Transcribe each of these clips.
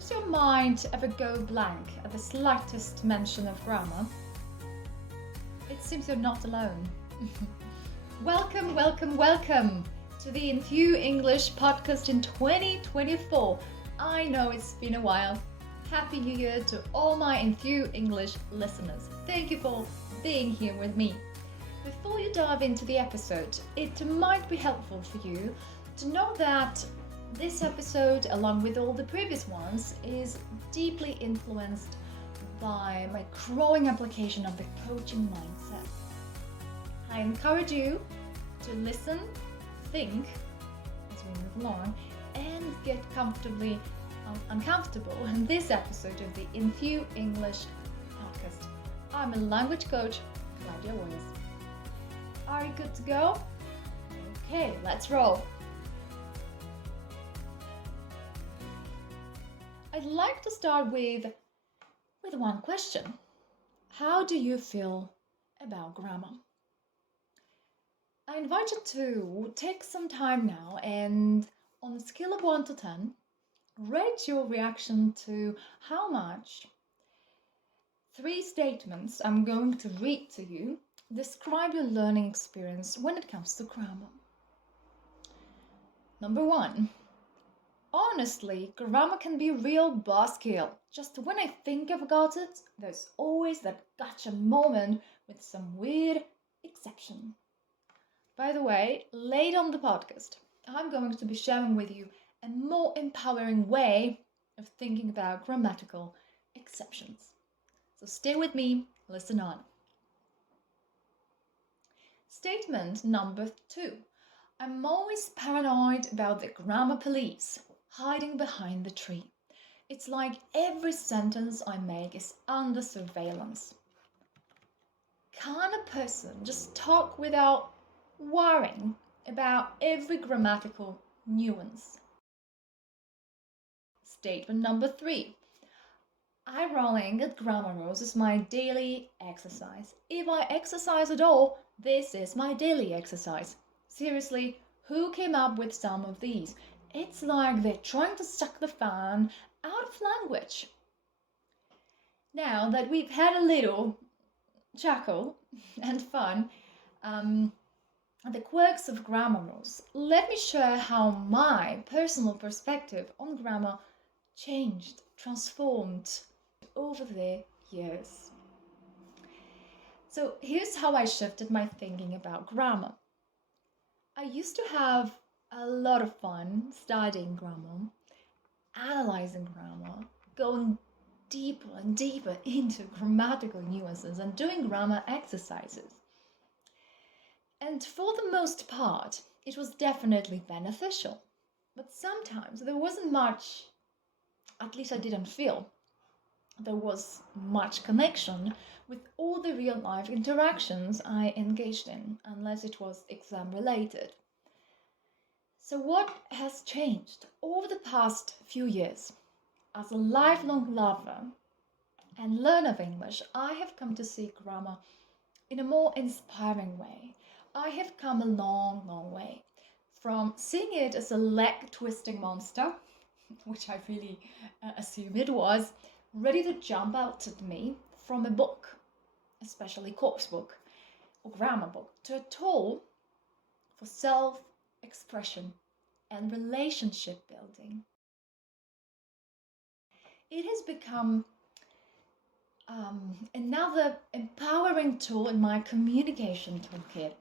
Does your mind ever go blank at the slightest mention of grammar? It seems you're not alone. Welcome to the Enthu English Podcast in 2024. I know it's been a while. Happy New Year to all my Enthu English listeners. Thank you for being here with me. Before you dive into the episode, it might be helpful for you to know that this episode, along with all the previous ones, is deeply influenced by my growing application of the coaching mindset. I encourage you to listen, think as we move along, and get comfortably uncomfortable in this episode of the Enthu English Podcast. I'm a language coach, Klaudia Łojas. Are you good to go? Okay, let's roll. I'd like to start with one question. How do you feel about grammar? I invite you to take some time now and on a scale of 1 to 10, rate your reaction to how much 3 statements I'm going to read to you describe your learning experience when it comes to grammar. Number 1. Honestly, grammar can be a real buzzkill. Just when I think I've got it, there's always that gotcha moment with some weird exception. By the way, later on the podcast, I'm going to be sharing with you a more empowering way of thinking about grammatical exceptions. So stay with me, listen on. Statement number 2. I'm always paranoid about the grammar police hiding behind the tree. It's like every sentence I make is under surveillance. Can a person just talk without worrying about every grammatical nuance? Statement number 3. Eye rolling at grammar rules is my daily exercise. If I exercise at all, this is my daily exercise. Seriously, who came up with some of these? It's like they're trying to suck the fun out of language. Now that we've had a little chuckle and fun at the quirks of grammar rules, let me share how my personal perspective on grammar changed, transformed over the years. So here's how I shifted my thinking about grammar. I used to have a lot of fun studying grammar, analyzing grammar, going deeper and deeper into grammatical nuances and doing grammar exercises. And for the most part, it was definitely beneficial. But sometimes there wasn't much, at least I didn't feel, there was much connection with all the real life interactions I engaged in, unless it was exam related. So what has changed over the past few years? As a lifelong lover and learner of English, I have come to see grammar in a more inspiring way. I have come a long, long way from seeing it as a leg-twisting monster, which I really assume it was, ready to jump out at me from a book, especially course book or grammar book, to a tool for self-expression and relationship building. It has become another empowering tool in my communication toolkit.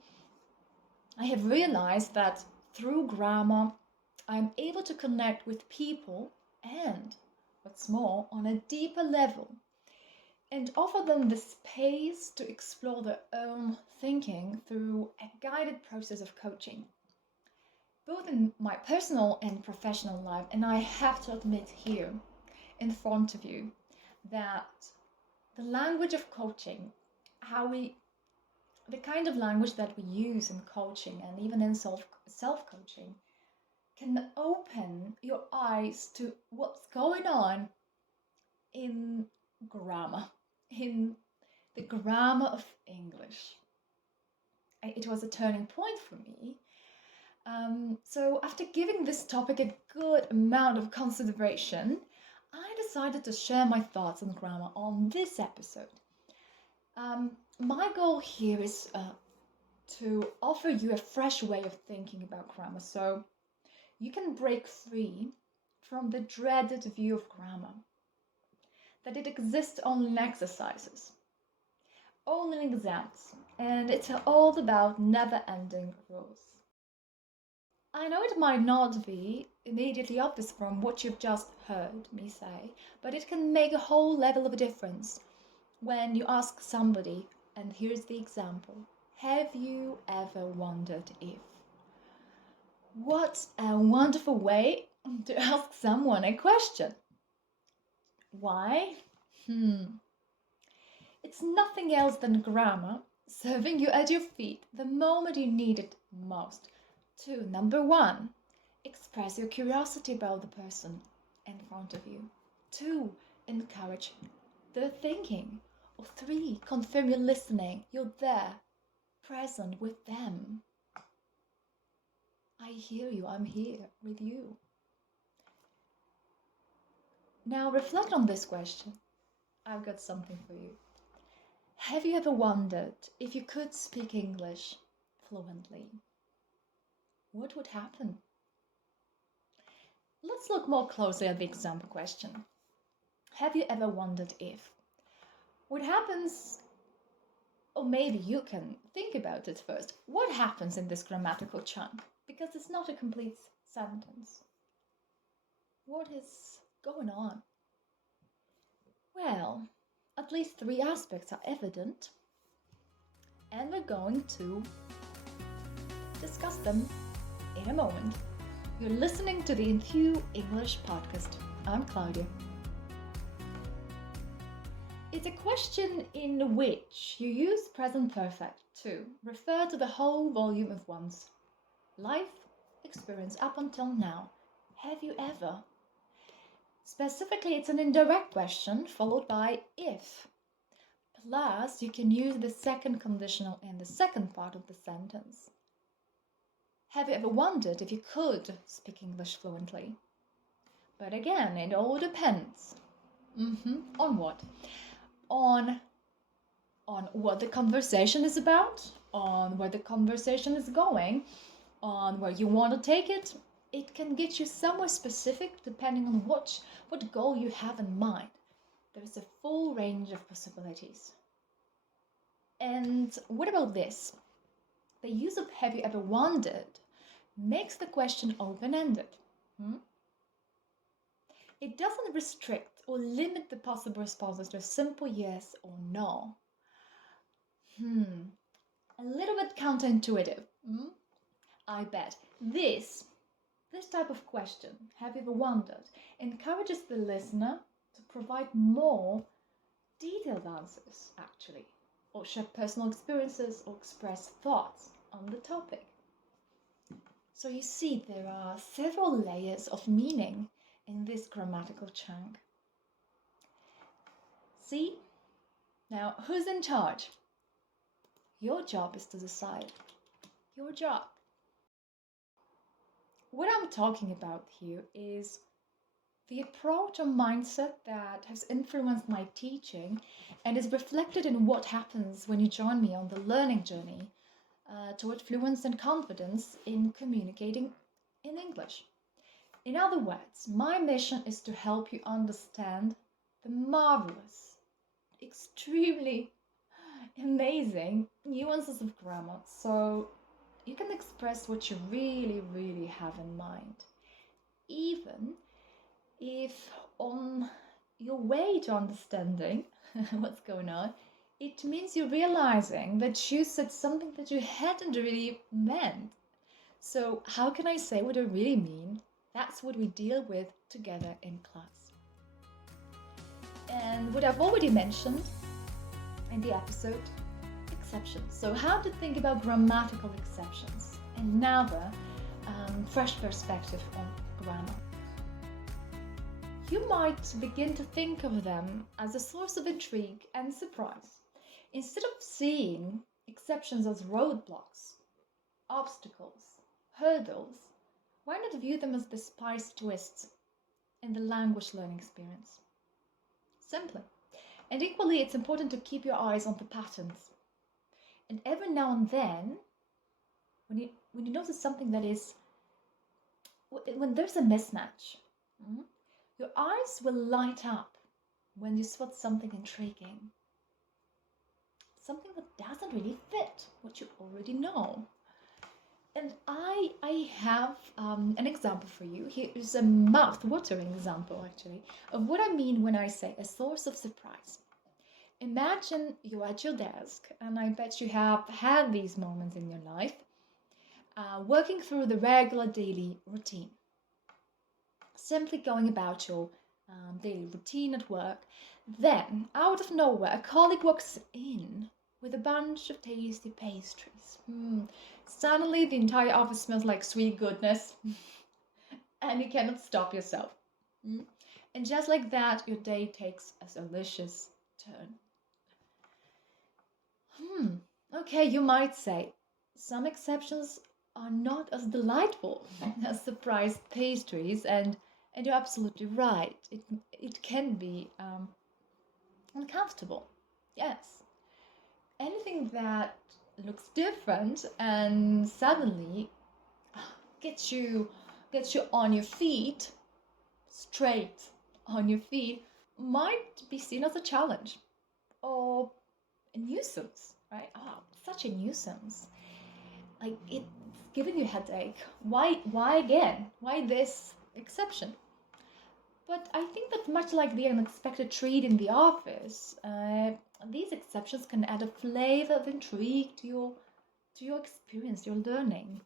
I have realized that through grammar, I'm able to connect with people and, what's more, on a deeper level, and offer them the space to explore their own thinking through a guided process of coaching, both in my personal and professional life. And I have to admit here in front of you that the language of coaching, the kind of language that we use in coaching and even in self-coaching, can open your eyes to what's going on in grammar, in the grammar of English. It was a turning point for me. So after giving this topic a good amount of consideration, I decided to share my thoughts on grammar on this episode. My goal here is to offer you a fresh way of thinking about grammar so you can break free from the dreaded view of grammar that it exists only in exercises, only in exams, and it's all about never-ending rules. I know it might not be immediately obvious from what you've just heard me say, but it can make a whole level of difference when you ask somebody, and here's the example: have you ever wondered if? What a wonderful way to ask someone a question. Why? It's nothing else than grammar serving you at your feet the moment you need it most. To number one, express your curiosity about the person in front of you. 2, encourage their thinking. Or 3, confirm you're listening, you're there, present with them. I hear you, I'm here with you. Now reflect on this question. I've got something for you. Have you ever wondered if you could speak English fluently? What would happen? Let's look more closely at the example question. Have you ever wondered if? What happens, or maybe you can think about it first, what happens in this grammatical chunk? Because it's not a complete sentence. What is going on? Well, at least 3 aspects are evident, and we're going to discuss them in a moment. You're listening to the Enthu English Podcast. I'm Klaudia. It's a question in which you use present perfect to refer to the whole volume of one's life experience up until now. Have you ever? Specifically, it's an indirect question followed by if. Plus, you can use the second conditional in the second part of the sentence. Have you ever wondered if you could speak English fluently? But again, it all depends. On what? On what the conversation is about, on where the conversation is going, on where you want to take it. It can get you somewhere specific depending on what goal you have in mind. There's a full range of possibilities. And what about this? The use of have you ever wondered makes the question open-ended. It doesn't restrict or limit the possible responses to a simple yes or no. A little bit counterintuitive. I bet. This type of question, have you ever wondered, encourages the listener to provide more detailed answers, actually, or share personal experiences or express thoughts on the topic. So you see, there are several layers of meaning in this grammatical chunk. See? Now, who's in charge? Your job is to decide. Your job. What I'm talking about here is the approach or mindset that has influenced my teaching and is reflected in what happens when you join me on the learning journey toward fluency and confidence in communicating in English. In other words, my mission is to help you understand the marvelous, extremely amazing nuances of grammar so you can express what you really, really have in mind. Even if on your way to understanding what's going on, it means you're realizing that you said something that you hadn't really meant. So how can I say what I really mean? That's what we deal with together in class. And what I've already mentioned in the episode, exceptions. So how to think about grammatical exceptions. Another fresh perspective on grammar. You might begin to think of them as a source of intrigue and surprise. Instead of seeing exceptions as roadblocks, obstacles, hurdles, why not view them as the spice twists in the language learning experience. Simply. And equally, it's important to keep your eyes on the patterns. And every now and then, when you notice something that is, when there's a mismatch, your eyes will light up when you spot something intriguing. Something that doesn't really fit what you already know. And I have an example for you. Here is a mouth-watering example, actually, of what I mean when I say a source of surprise. Imagine you're at your desk, and I bet you have had these moments in your life, working through the regular daily routine. Simply going about your daily routine at work. Then, out of nowhere, a colleague walks in with a bunch of tasty pastries. Suddenly, the entire office smells like sweet goodness, and you cannot stop yourself. And just like that, your day takes a delicious turn. Okay, you might say, some exceptions are not as delightful as surprise pastries, and you're absolutely right. It can be uncomfortable. Yes. Anything that looks different and suddenly gets you on your feet, straight on your feet, might be seen as a challenge or a nuisance, right? Such a nuisance. Like, it's giving you a headache. Why again? Why this exception? But I think that much like the unexpected treat in the office, these exceptions can add a flavor of intrigue to your experience, your learning.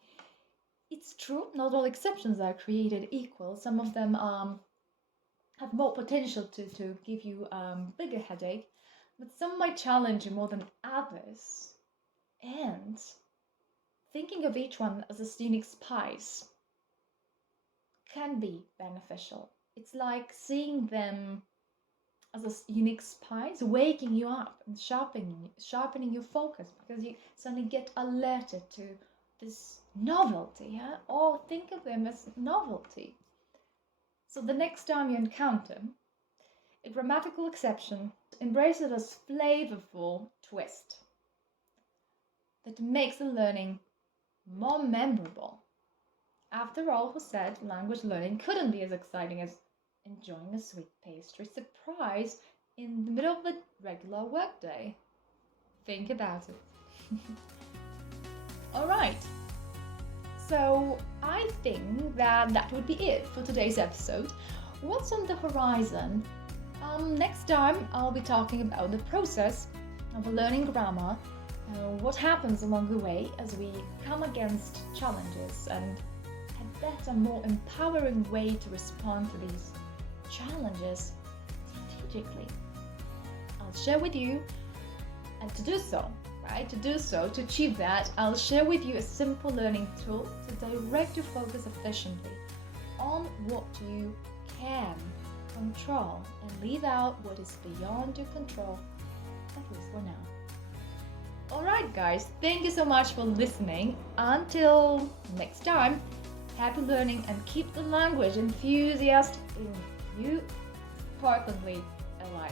It's true, not all exceptions are created equal. Some of them have more potential to give you bigger headache, but some might challenge you more than others. And thinking of each one as a unique spice can be beneficial. It's like seeing them as a unique spice, waking you up and sharpening your focus, because you suddenly get alerted to this novelty, or think of them as novelty. So the next time you encounter a grammatical exception, embrace it as flavorful twist that makes the learning more memorable. After all, who said language learning couldn't be as exciting as enjoying a sweet pastry surprise in the middle of the regular workday? Think about it. Alright, so I think that would be it for today's episode. What's on the horizon? Next time I'll be talking about the process of learning grammar, what happens along the way as we come against challenges, and a better, more empowering way to respond to these challenges strategically. I'll share with you, and to do so, to achieve that, I'll share with you a simple learning tool to direct your focus efficiently on what you can control and leave out what is beyond your control, at least for now. Alright guys, thank you so much for listening. Until next time, happy learning and keep the language enthusiast in you importantly alive.